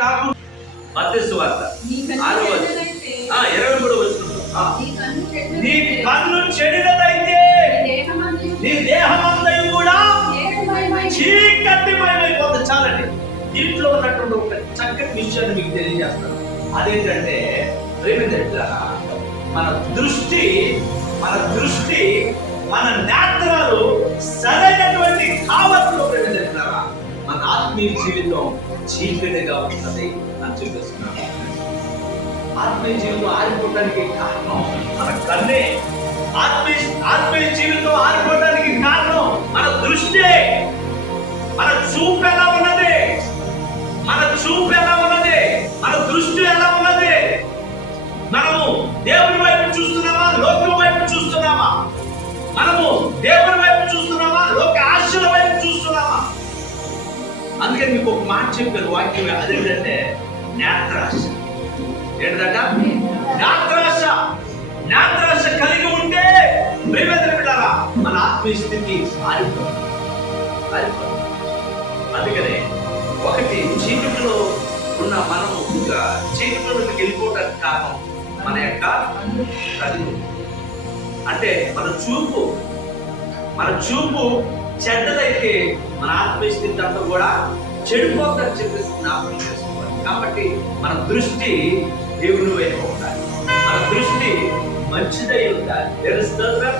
కారణం మత్స్సు వార్త కన్ను ఇరవై మూడు నీ నీ దేహమంతయు కూడా చీకటిమయమైపోతుంది. చాలండి. దీంట్లో ఉన్నటువంటి ఒక చక్కటి విషయాన్ని మీకు తెలియజేస్తాను. అదేంటంటే ప్రేమిదట్ల మన దృష్టి మన దృష్టి మన నేత్రాలు సరైనటువంటి ఆత్మీయ జీవితం చీకటిగా ఉన్నది అని చూపిస్తున్నాను ఆత్మీయ జీవితం ఆరిపోవడానికి కారణం మన కన్నే. ఆత్మీయ ఆత్మీయ జీవితం ఆరిపోవడానికి కారణం మన దృష్టి. మన చూపు ఎలా ఉన్నది? మన చూపు ఎలా ఉన్నది? మన దృష్టి ఎలా ఉన్నది? మనము దేవుని అందుకని మీకు ఒక మాట చెప్పారు వాక్యం అదేంటంటే నేత్రాశ ఏంటంట? నేత్రాశ నేత్రాశ కలిగి ఉంటే ప్రేమేంద్ర బిడ్డారా మన ఆత్మీయ స్థితి ఆరిపోతుంది అందుకనే ఒకటి చీకటిలో ఉన్న మనము ఇంకా చీకటిలోకి వెళ్ళిపోవడానికి కారణం మన యొక్క కళ్ళు అంటే మన చూపు మన చూపు చెడ్డదైతే మన ఆత్మీయ స్థితి అంతా కూడా చెడిపోతుందని చెప్పేసి జ్ఞాపకం చేసుకోవాలి. కాబట్టి మన దృష్టి దేవుని వైపు ఉండాలి. మన దృష్టి మంచిదై ఉండాలి. తెలుస్తుందా